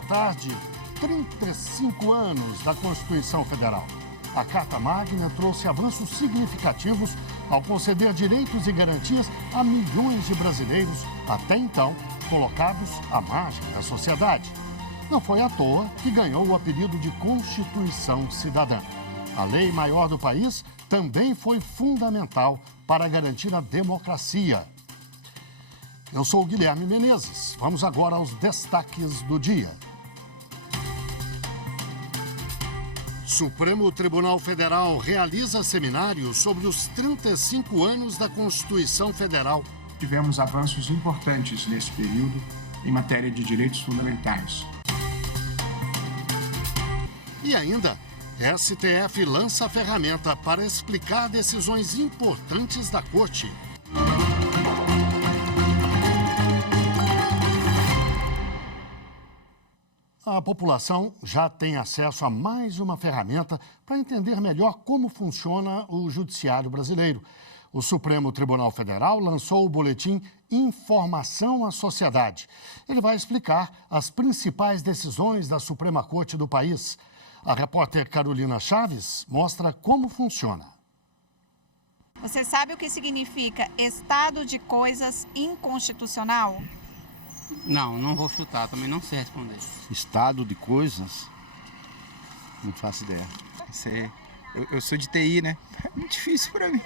boa tarde. 35 anos da Constituição Federal. A Carta Magna trouxe avanços significativos ao conceder direitos e garantias a milhões de brasileiros, até então colocados à margem da sociedade. Não foi à toa que ganhou o apelido de Constituição Cidadã. A lei maior do país também foi fundamental para garantir a democracia. Eu sou o Guilherme Menezes. Vamos agora aos destaques do dia. Supremo Tribunal Federal realiza seminário sobre os 35 anos da Constituição Federal. Tivemos avanços importantes nesse período em matéria de direitos fundamentais. E ainda, STF lança a ferramenta para explicar decisões importantes da Corte. A população já tem acesso a mais uma ferramenta para entender melhor como funciona o judiciário brasileiro. O Supremo Tribunal Federal lançou o boletim Informação à Sociedade. Ele vai explicar as principais decisões da Suprema Corte do país. A repórter Carolina Chaves mostra como funciona. Você sabe o que significa estado de coisas inconstitucional? Não vou chutar, também não sei responder. Estado de coisas? Não faço ideia. Eu sou de TI, né? É muito difícil para mim.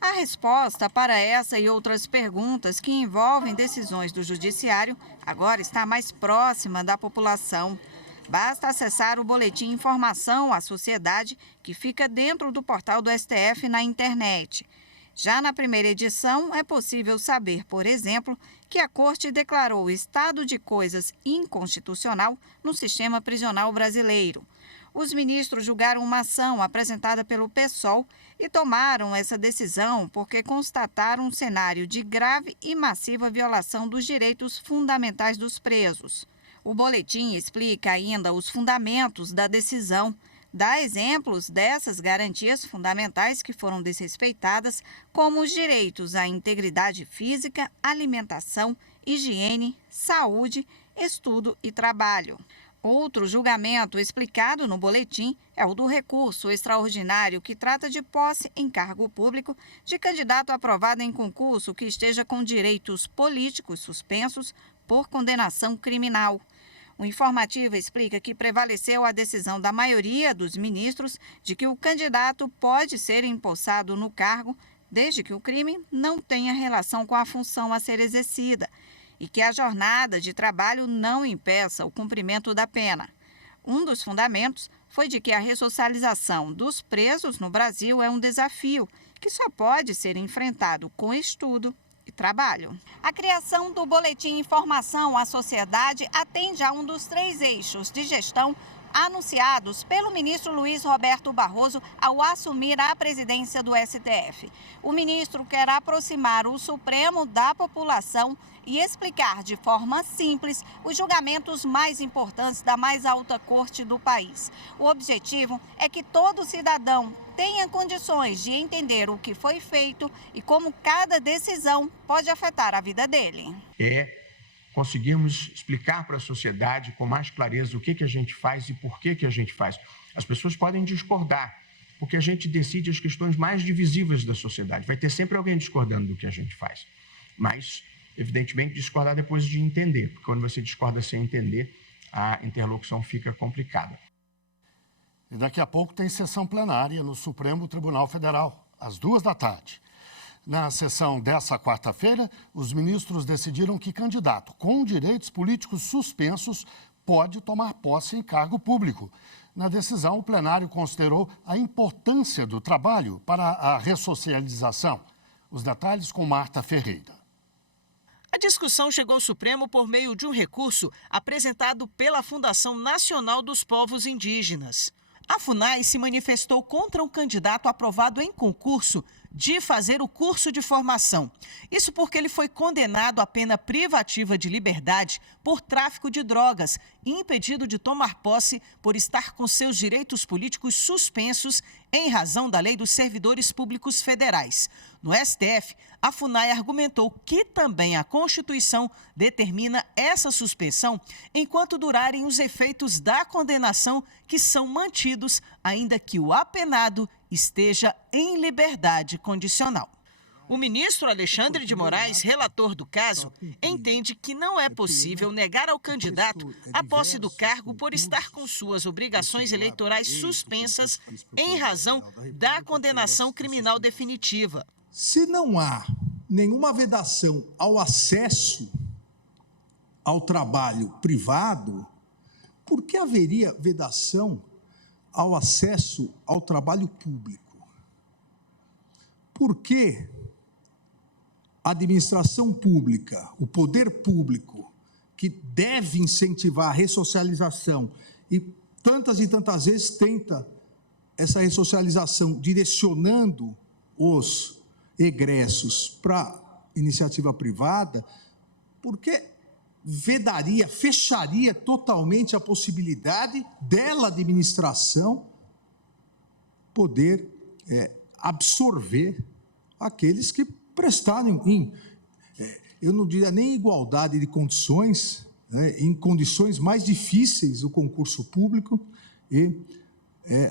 A resposta para essa e outras perguntas que envolvem decisões do Judiciário agora está mais próxima da população. Basta acessar o boletim Informação à Sociedade, que fica dentro do portal do STF na internet. Já na primeira edição, é possível saber, por exemplo, que a Corte declarou o estado de coisas inconstitucional no sistema prisional brasileiro. Os ministros julgaram uma ação apresentada pelo PSOL e tomaram essa decisão porque constataram um cenário de grave e massiva violação dos direitos fundamentais dos presos. O boletim explica ainda os fundamentos da decisão, dá exemplos dessas garantias fundamentais que foram desrespeitadas, como os direitos à integridade física, alimentação, higiene, saúde, estudo e trabalho. Outro julgamento explicado no boletim é o do recurso extraordinário que trata de posse em cargo público de candidato aprovado em concurso que esteja com direitos políticos suspensos por condenação criminal. O informativo explica que prevaleceu a decisão da maioria dos ministros de que o candidato pode ser empossado no cargo desde que o crime não tenha relação com a função a ser exercida e que a jornada de trabalho não impeça o cumprimento da pena. Um dos fundamentos foi de que a ressocialização dos presos no Brasil é um desafio que só pode ser enfrentado com estudo e trabalho. A criação do Boletim Informação à Sociedade atende a um dos 3 eixos de gestão anunciados pelo ministro Luiz Roberto Barroso ao assumir a presidência do STF. O ministro quer aproximar o Supremo da população e explicar de forma simples os julgamentos mais importantes da mais alta corte do país. O objetivo é que todo cidadão tenha condições de entender o que foi feito e como cada decisão pode afetar a vida dele. Conseguirmos explicar para a sociedade com mais clareza o que a gente faz e por que a gente faz. As pessoas podem discordar, porque a gente decide as questões mais divisivas da sociedade. Vai ter sempre alguém discordando do que a gente faz. Mas, evidentemente, discordar depois de entender, porque quando você discorda sem entender, a interlocução fica complicada. E daqui a pouco tem sessão plenária no Supremo Tribunal Federal, às 14h. Na sessão dessa quarta-feira, os ministros decidiram que candidato com direitos políticos suspensos pode tomar posse em cargo público. Na decisão, o plenário considerou a importância do trabalho para a ressocialização. Os detalhes com Marta Ferreira. A discussão chegou ao Supremo por meio de um recurso apresentado pela Fundação Nacional dos Povos Indígenas. A FUNAI se manifestou contra um candidato aprovado em concurso de fazer o curso de formação. Isso porque ele foi condenado à pena privativa de liberdade por tráfico de drogas e impedido de tomar posse por estar com seus direitos políticos suspensos em razão da Lei dos Servidores Públicos Federais. No STF, a FUNAI argumentou que também a Constituição determina essa suspensão enquanto durarem os efeitos da condenação, que são mantidos ainda que o apenado esteja em liberdade condicional. O ministro Alexandre de Moraes, relator do caso, entende que não é possível negar ao candidato a posse do cargo por estar com suas obrigações eleitorais suspensas em razão da condenação criminal definitiva. Se não há nenhuma vedação ao acesso ao trabalho privado, por que haveria vedação ao acesso ao trabalho público? Por que a administração pública, o poder público, que deve incentivar a ressocialização e tantas vezes tenta essa ressocialização direcionando os egressos para iniciativa privada, porque fecharia totalmente a possibilidade dela, administração, poder absorver aqueles que prestarem eu não diria nem igualdade de condições, em condições mais difíceis o concurso público e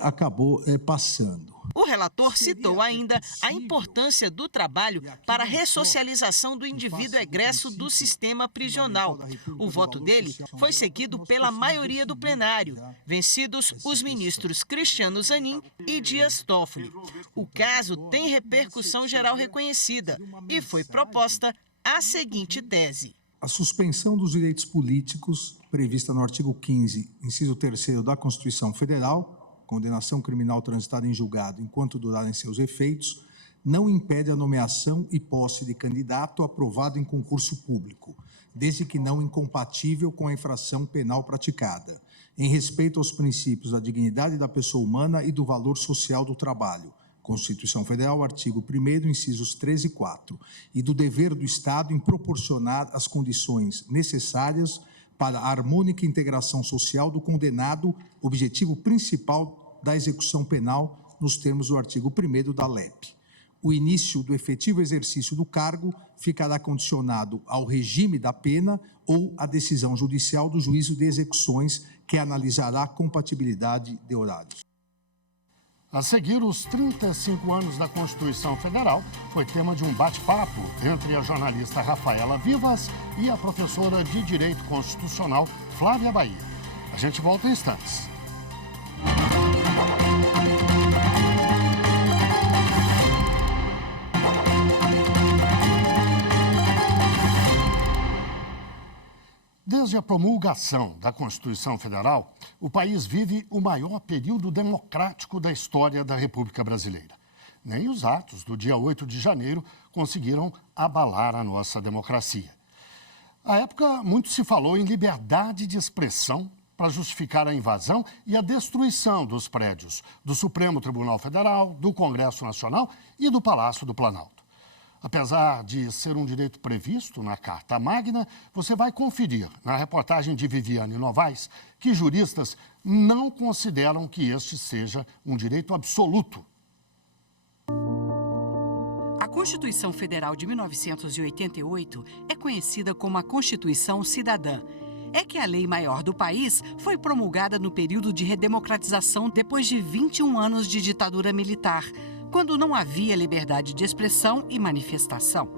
acabou passando. O relator citou ainda a importância do trabalho para a ressocialização do indivíduo egresso do sistema prisional. O voto dele foi seguido pela maioria do plenário, vencidos os ministros Cristiano Zanin e Dias Toffoli. O caso tem repercussão geral reconhecida e foi proposta a seguinte tese. A suspensão dos direitos políticos, prevista no artigo 15, inciso 3º da Constituição Federal, condenação criminal transitada em julgado enquanto durarem seus efeitos, não impede a nomeação e posse de candidato aprovado em concurso público, desde que não incompatível com a infração penal praticada, em respeito aos princípios da dignidade da pessoa humana e do valor social do trabalho, Constituição Federal, artigo 1º, incisos 3 e 4, e do dever do Estado em proporcionar as condições necessárias para a harmônica integração social do condenado, objetivo principal da execução penal, nos termos do artigo 1º da LEP. O início do efetivo exercício do cargo ficará condicionado ao regime da pena ou à decisão judicial do juízo de execuções, que analisará a compatibilidade de horários. A seguir, os 35 anos da Constituição Federal foi tema de um bate-papo entre a jornalista Rafaela Vivas e a professora de Direito Constitucional Flávia Bahia. A gente volta em instantes. Desde a promulgação da Constituição Federal, o país vive o maior período democrático da história da República Brasileira. Nem os atos do dia 8 de janeiro conseguiram abalar a nossa democracia. À época, muito se falou em liberdade de expressão para justificar a invasão e a destruição dos prédios do Supremo Tribunal Federal, do Congresso Nacional e do Palácio do Planalto. Apesar de ser um direito previsto na Carta Magna, você vai conferir na reportagem de Viviane Novaes que juristas não consideram que este seja um direito absoluto. A Constituição Federal de 1988 é conhecida como a Constituição Cidadã. É que a lei maior do país foi promulgada no período de redemocratização depois de 21 anos de ditadura militar, quando não havia liberdade de expressão e manifestação.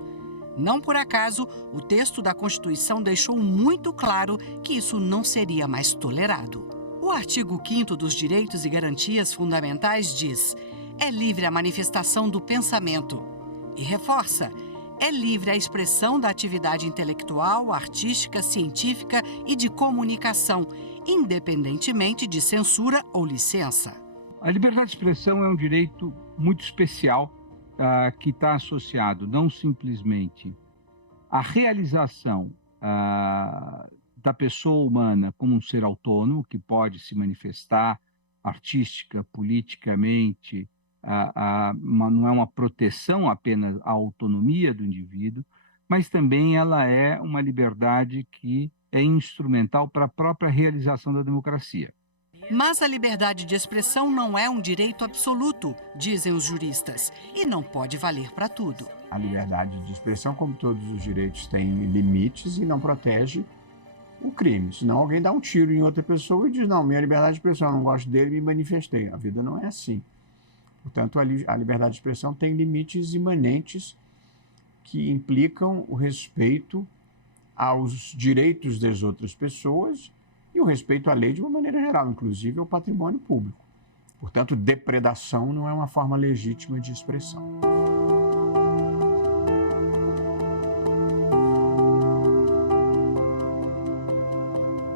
Não por acaso, o texto da Constituição deixou muito claro que isso não seria mais tolerado. O artigo 5º dos Direitos e Garantias Fundamentais diz: é livre a manifestação do pensamento. E reforça: é livre a expressão da atividade intelectual, artística, científica e de comunicação, independentemente de censura ou licença. A liberdade de expressão é um direito muito especial que está associado não simplesmente à realização da pessoa humana como um ser autônomo, que pode se manifestar artística, politicamente, não é uma proteção apenas à autonomia do indivíduo, mas também ela é uma liberdade que é instrumental para a própria realização da democracia. Mas a liberdade de expressão não é um direito absoluto, dizem os juristas, e não pode valer para tudo. A liberdade de expressão, como todos os direitos, tem limites e não protege o crime. Senão alguém dá um tiro em outra pessoa e diz, não, minha liberdade de expressão, eu não gosto dele, me manifestei. A vida não é assim. Portanto, a liberdade de expressão tem limites imanentes que implicam o respeito aos direitos das outras pessoas e o respeito à lei de uma maneira geral, inclusive ao patrimônio público. Portanto, depredação não é uma forma legítima de expressão.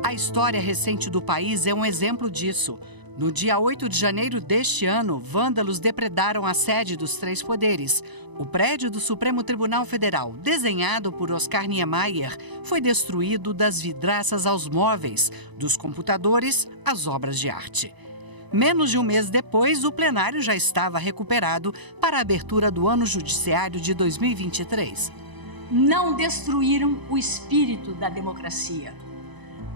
A história recente do país é um exemplo disso. No dia 8 de janeiro deste ano, vândalos depredaram a sede dos três poderes. O prédio do Supremo Tribunal Federal, desenhado por Oscar Niemeyer, foi destruído das vidraças aos móveis, dos computadores às obras de arte. Menos de um mês depois, o plenário já estava recuperado para a abertura do ano judiciário de 2023. Não destruíram o espírito da democracia.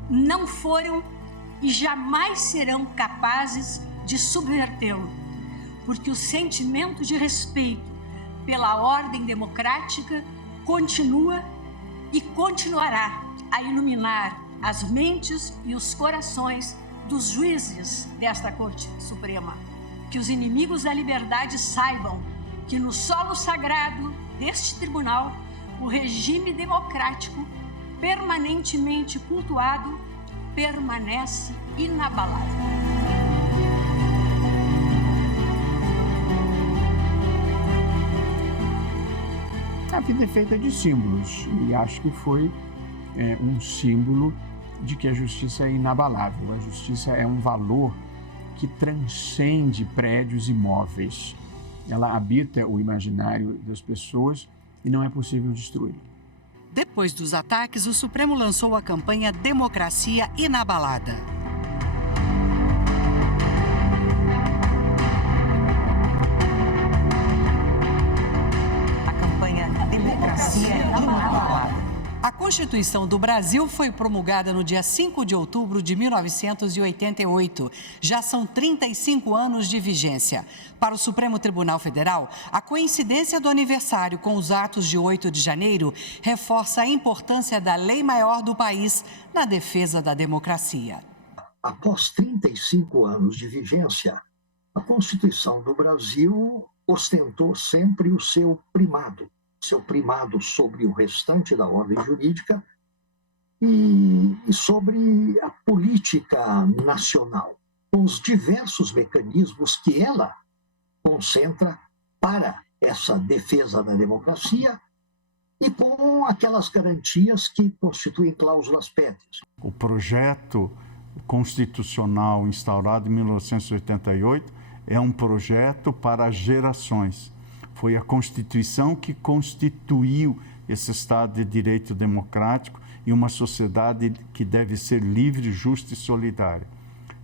Não foram e jamais serão capazes de subvertê-lo, porque o sentimento de respeito pela ordem democrática continua e continuará a iluminar as mentes e os corações dos juízes desta Corte Suprema. Que os inimigos da liberdade saibam que no solo sagrado deste tribunal, o regime democrático, permanentemente cultuado, permanece inabalável. A vida é feita de símbolos e acho que foi um símbolo de que a justiça é inabalável. A justiça é um valor que transcende prédios e móveis. Ela habita o imaginário das pessoas e não é possível destruí-la. Depois dos ataques, o Supremo lançou a campanha Democracia Inabalada. A campanha Democracia Inabalada. A Constituição do Brasil foi promulgada no dia 5 de outubro de 1988. Já são 35 anos de vigência. Para o Supremo Tribunal Federal, a coincidência do aniversário com os atos de 8 de janeiro reforça a importância da lei maior do país na defesa da democracia. Após 35 anos de vigência, a Constituição do Brasil ostentou sempre o seu primado sobre o restante da ordem jurídica e sobre a política nacional, com os diversos mecanismos que ela concentra para essa defesa da democracia e com aquelas garantias que constituem cláusulas pétreas. O projeto constitucional instaurado em 1988 é um projeto para gerações. Foi a Constituição que constituiu esse Estado de Direito democrático e uma sociedade que deve ser livre, justa e solidária.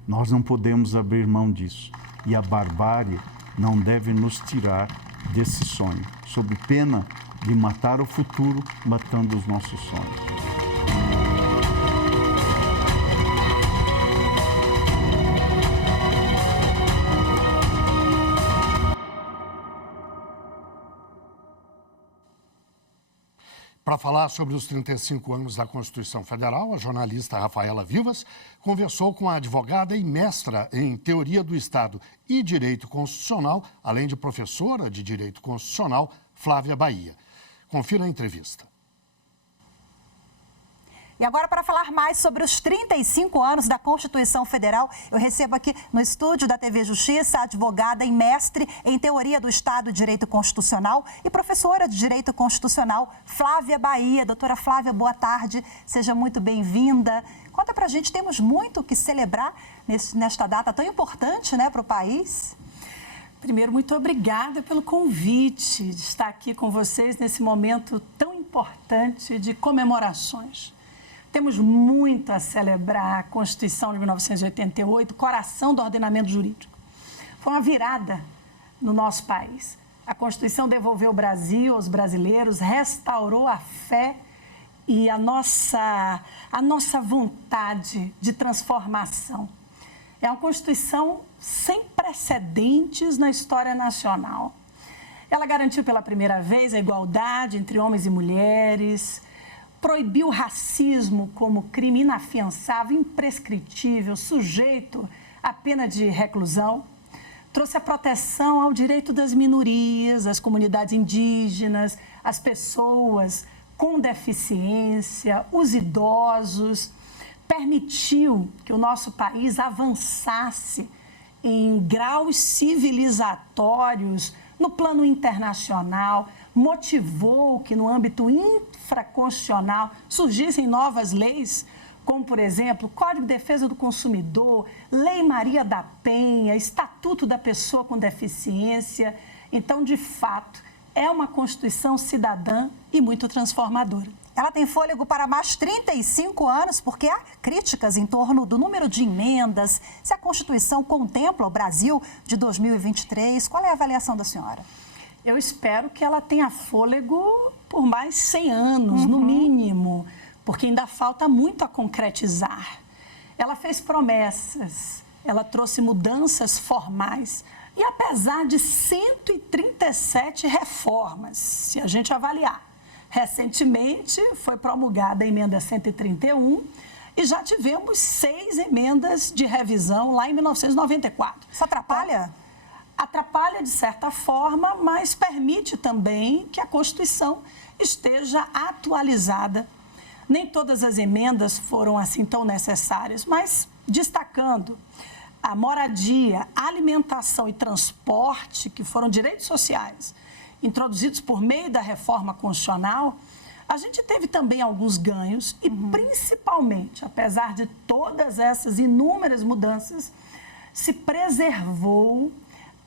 Nós não podemos abrir mão disso. E a barbárie não deve nos tirar desse sonho, sob pena de matar o futuro, matando os nossos sonhos. Para falar sobre os 35 anos da Constituição Federal, a jornalista Rafaela Vivas conversou com a advogada e mestra em Teoria do Estado e Direito Constitucional, além de professora de Direito Constitucional, Flávia Bahia. Confira a entrevista. E agora, para falar mais sobre os 35 anos da Constituição Federal, eu recebo aqui no estúdio da TV Justiça a advogada e mestre em Teoria do Estado e Direito Constitucional e professora de Direito Constitucional, Flávia Bahia. Doutora Flávia, boa tarde, seja muito bem-vinda. Conta pra gente, temos muito que celebrar nesta data tão importante, né, para o país. Primeiro, muito obrigada pelo convite de estar aqui com vocês nesse momento tão importante de comemorações. Temos muito a celebrar a Constituição de 1988, coração do ordenamento jurídico. Foi uma virada no nosso país. A Constituição devolveu o Brasil aos brasileiros, restaurou a fé e a nossa vontade de transformação. É uma Constituição sem precedentes na história nacional. Ela garantiu pela primeira vez a igualdade entre homens e mulheres, proibiu o racismo como crime inafiançável, imprescritível, sujeito à pena de reclusão, trouxe a proteção ao direito das minorias, às comunidades indígenas, às pessoas com deficiência, os idosos, permitiu que o nosso país avançasse em graus civilizatórios no plano internacional, motivou que no âmbito infraconstitucional surgissem novas leis, como, por exemplo, Código de Defesa do Consumidor, Lei Maria da Penha, Estatuto da Pessoa com Deficiência. Então, de fato, é uma Constituição cidadã e muito transformadora. Ela tem fôlego para mais 35 anos, porque há críticas em torno do número de emendas. Se a Constituição contempla o Brasil de 2023, qual é a avaliação da senhora? Eu espero que ela tenha fôlego por mais 100 anos, no mínimo, porque ainda falta muito a concretizar. Ela fez promessas, ela trouxe mudanças formais. E apesar de 137 reformas, se a gente avaliar, recentemente foi promulgada a emenda 131 e já tivemos 6 emendas de revisão lá em 1994. Isso atrapalha? Atrapalha de certa forma, mas permite também que a Constituição esteja atualizada. Nem todas as emendas foram assim tão necessárias, mas destacando a moradia, alimentação e transporte, que foram direitos sociais introduzidos por meio da reforma constitucional, a gente teve também alguns ganhos e, principalmente, apesar de todas essas inúmeras mudanças, se preservou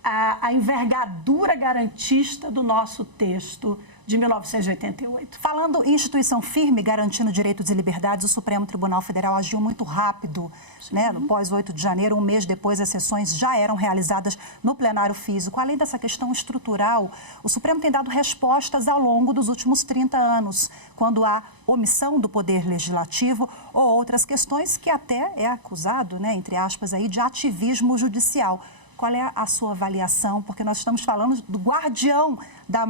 a envergadura garantista do nosso texto de 1988. Falando em instituição firme, garantindo direitos e liberdades, o Supremo Tribunal Federal agiu muito rápido, né? No pós-8 de janeiro, um mês depois, as sessões já eram realizadas no plenário físico. Além dessa questão estrutural, o Supremo tem dado respostas ao longo dos últimos 30 anos, quando há omissão do Poder Legislativo ou outras questões que até é acusado, né, entre aspas, aí, de ativismo judicial. Qual é a sua avaliação? Porque nós estamos falando do guardião da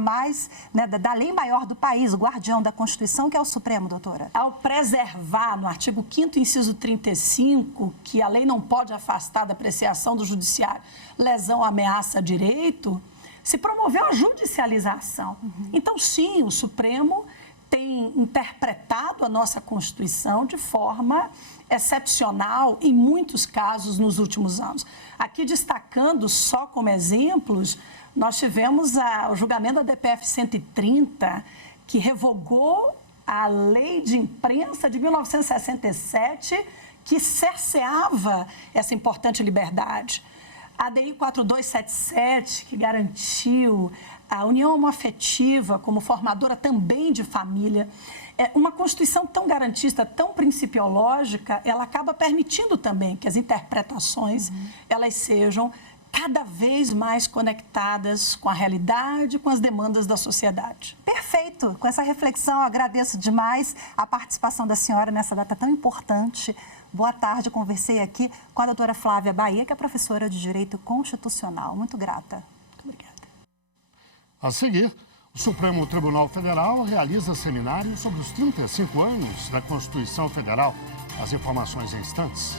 lei maior do país, o guardião da Constituição, que é o Supremo, doutora. Ao preservar, no artigo 5º, inciso 35, que a lei não pode afastar da apreciação do judiciário lesão, ameaça a direito, se promoveu a judicialização. Então, sim, o Supremo tem interpretado a nossa Constituição de forma excepcional em muitos casos nos últimos anos. Aqui, destacando só como exemplos, nós tivemos o julgamento da DPF 130, que revogou a lei de imprensa de 1967, que cerceava essa importante liberdade. A DI 4277, que garantiu a união homoafetiva como formadora também de família. Uma Constituição tão garantista, tão principiológica, ela acaba permitindo também que as interpretações elas sejam cada vez mais conectadas com a realidade, com as demandas da sociedade. Perfeito! Com essa reflexão, eu agradeço demais a participação da senhora nessa data tão importante. Boa tarde, conversei aqui com a doutora Flávia Bahia, que é professora de Direito Constitucional. Muito grata. Muito obrigada. A seguir, o Supremo Tribunal Federal realiza seminário sobre os 35 anos da Constituição Federal. As informações em instantes.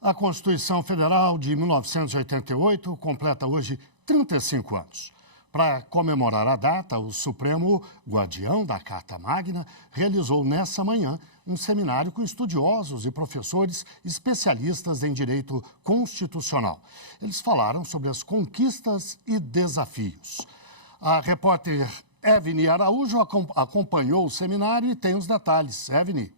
A Constituição Federal de 1988 completa hoje 35 anos. Para comemorar a data, o Supremo Guardião da Carta Magna realizou nessa manhã um seminário com estudiosos e professores especialistas em direito constitucional. Eles falaram sobre as conquistas e desafios. A repórter Evni Araújo acompanhou o seminário e tem os detalhes. Evni.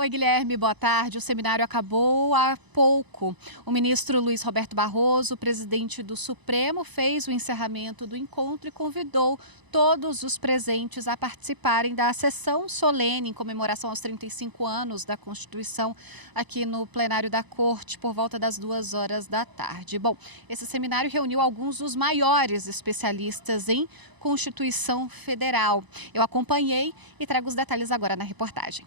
Oi, Guilherme, boa tarde. O seminário acabou há pouco. O ministro Luiz Roberto Barroso, presidente do Supremo, fez o encerramento do encontro e convidou todos os presentes a participarem da sessão solene em comemoração aos 35 anos da Constituição aqui no plenário da Corte por volta das 14h. Bom, esse seminário reuniu alguns dos maiores especialistas em Constituição Federal. Eu acompanhei e trago os detalhes agora na reportagem.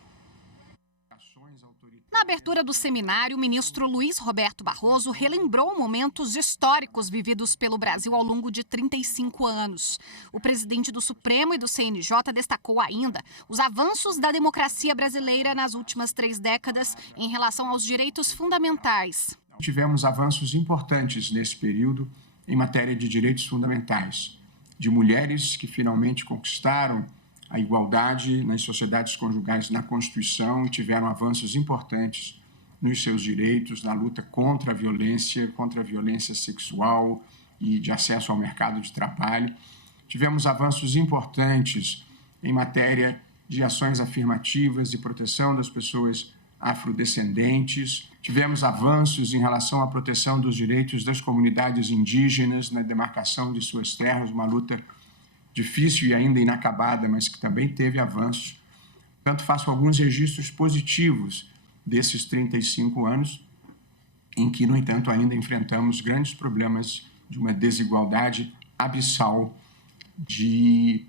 Na abertura do seminário, o ministro Luiz Roberto Barroso relembrou momentos históricos vividos pelo Brasil ao longo de 35 anos. O presidente do Supremo e do CNJ destacou ainda os avanços da democracia brasileira nas últimas 3 décadas em relação aos direitos fundamentais. Tivemos avanços importantes nesse período em matéria de direitos fundamentais, de mulheres que finalmente conquistaram a igualdade nas sociedades conjugais na Constituição e tiveram avanços importantes nos seus direitos, na luta contra a violência sexual e de acesso ao mercado de trabalho. Tivemos avanços importantes em matéria de ações afirmativas e proteção das pessoas afrodescendentes. Tivemos avanços em relação à proteção dos direitos das comunidades indígenas na demarcação de suas terras, uma luta difícil e ainda inacabada, mas que também teve avanços. Portanto, faço alguns registros positivos desses 35 anos, em que, no entanto, ainda enfrentamos grandes problemas de uma desigualdade abissal, de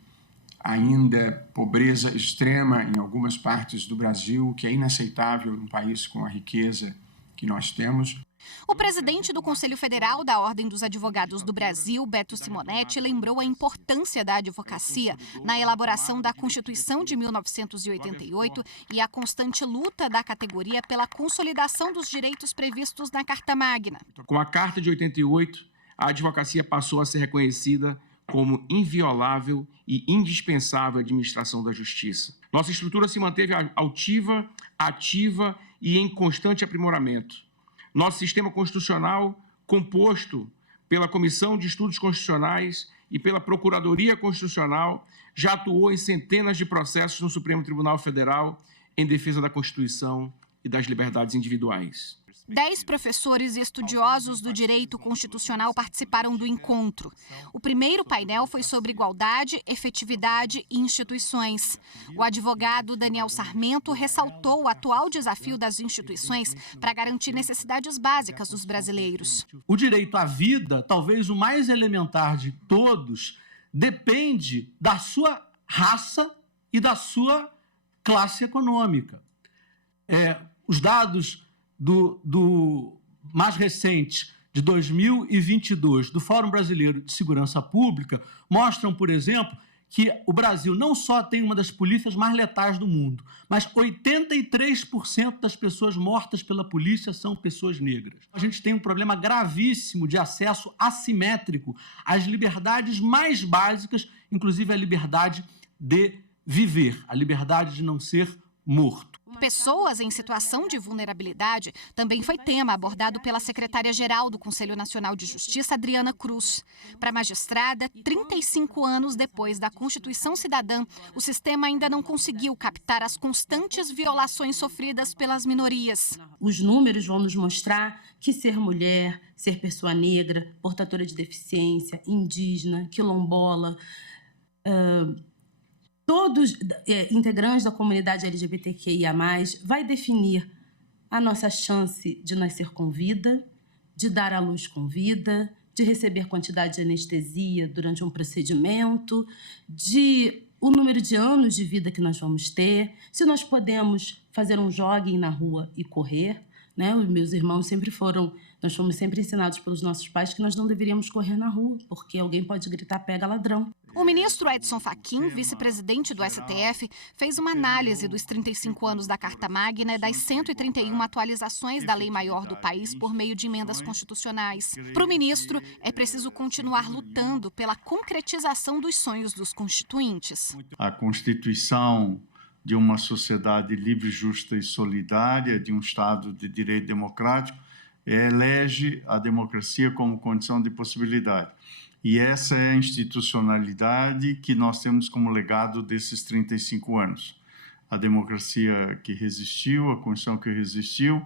ainda pobreza extrema em algumas partes do Brasil, que é inaceitável num país com a riqueza que nós temos. O presidente do Conselho Federal da Ordem dos Advogados do Brasil, Beto Simonetti, lembrou a importância da advocacia na elaboração da Constituição de 1988 e a constante luta da categoria pela consolidação dos direitos previstos na Carta Magna. Com a Carta de 88, a advocacia passou a ser reconhecida como inviolável e indispensável administração da justiça. Nossa estrutura se manteve altiva, ativa e em constante aprimoramento. Nosso sistema constitucional, composto pela Comissão de Estudos Constitucionais e pela Procuradoria Constitucional, já atuou em centenas de processos no Supremo Tribunal Federal em defesa da Constituição e das liberdades individuais. 10 professores e estudiosos do direito constitucional participaram do encontro. O primeiro painel foi sobre igualdade, efetividade e instituições. O advogado Daniel Sarmento ressaltou o atual desafio das instituições para garantir necessidades básicas dos brasileiros. O direito à vida, talvez o mais elementar de todos, depende da sua raça e da sua classe econômica. Os dados do mais recente, de 2022, do Fórum Brasileiro de Segurança Pública, mostram, por exemplo, que o Brasil não só tem uma das polícias mais letais do mundo, mas 83% das pessoas mortas pela polícia são pessoas negras. A gente tem um problema gravíssimo de acesso assimétrico às liberdades mais básicas, inclusive a liberdade de viver, a liberdade de não ser morto. Pessoas em situação de vulnerabilidade também foi tema abordado pela secretária-geral do Conselho Nacional de Justiça, Adriana Cruz. Para a magistrada, 35 anos depois da Constituição Cidadã, o sistema ainda não conseguiu captar as constantes violações sofridas pelas minorias. Os números vão nos mostrar que ser mulher, ser pessoa negra, portadora de deficiência, indígena, quilombola, todos integrantes da comunidade LGBTQIA+, vai definir a nossa chance de nascer com vida, de dar à luz com vida, de receber quantidade de anestesia durante um procedimento, de o número de anos de vida que nós vamos ter, se nós podemos fazer um jogging na rua e correr, né? Os meus irmãos nós fomos sempre ensinados pelos nossos pais que nós não deveríamos correr na rua, porque alguém pode gritar, pega ladrão. O ministro Edson Fachin, vice-presidente do STF, fez uma análise dos 35 anos da Carta Magna e das 131 atualizações da Lei Maior do país por meio de emendas constitucionais. Para o ministro, é preciso continuar lutando pela concretização dos sonhos dos constituintes. A Constituição de uma sociedade livre, justa e solidária, de um Estado de direito democrático, elege a democracia como condição de possibilidade. E essa é a institucionalidade que nós temos como legado desses 35 anos. a democracia que resistiu, a Constituição que resistiu,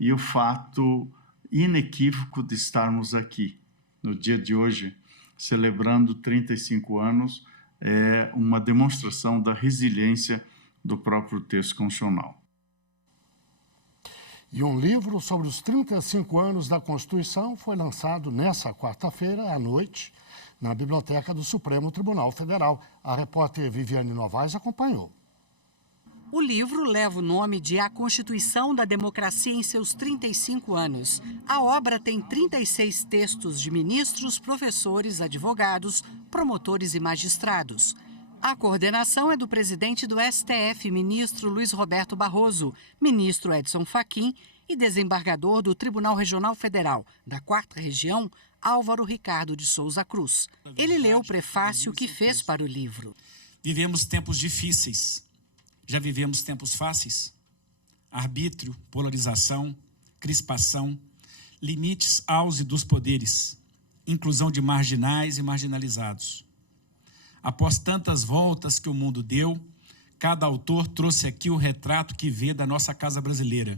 e o fato inequívoco de estarmos aqui, no dia de hoje, celebrando 35 anos, é uma demonstração da resiliência do próprio texto constitucional. E um livro sobre os 35 anos da Constituição foi lançado nessa quarta-feira à noite na Biblioteca do Supremo Tribunal Federal. A repórter Viviane Novaes acompanhou. O livro leva o nome de A Constituição da Democracia em seus 35 anos. A obra tem 36 textos de ministros, professores, advogados, promotores e magistrados. A coordenação é do presidente do STF, ministro Luiz Roberto Barroso, ministro Edson Fachin e desembargador do Tribunal Regional Federal da 4ª Região, Álvaro Ricardo de Souza Cruz. Ele leu o prefácio que fez para o livro. Vivemos tempos difíceis. Já vivemos tempos fáceis? Arbítrio, polarização, crispação, limites aos e dos poderes, inclusão de marginais e marginalizados. Após tantas voltas que o mundo deu, cada autor trouxe aqui o retrato que vê da nossa casa brasileira.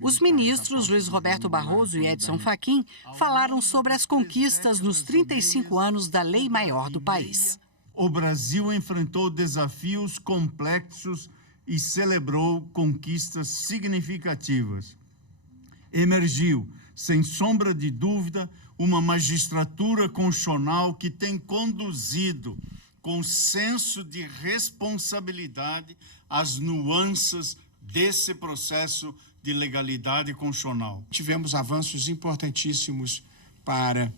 Os ministros Luiz Roberto Barroso e Edson Fachin falaram sobre as conquistas nos 35 anos da Lei Maior do país. O Brasil enfrentou desafios complexos e celebrou conquistas significativas. Emergiu, sem sombra de dúvida, uma magistratura constitucional que tem conduzido com senso de responsabilidade as nuances desse processo de legalidade constitucional. Tivemos avanços importantíssimos para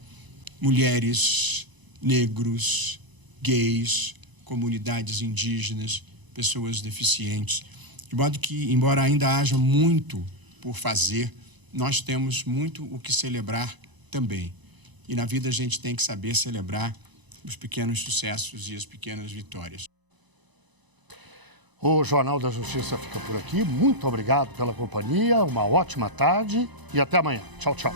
mulheres, negros, gays, comunidades indígenas, pessoas deficientes. De modo que, embora ainda haja muito por fazer, nós temos muito o que celebrar também. E na vida a gente tem que saber celebrar os pequenos sucessos e as pequenas vitórias. O Jornal da Justiça fica por aqui. Muito obrigado pela companhia, uma ótima tarde e até amanhã. Tchau, tchau.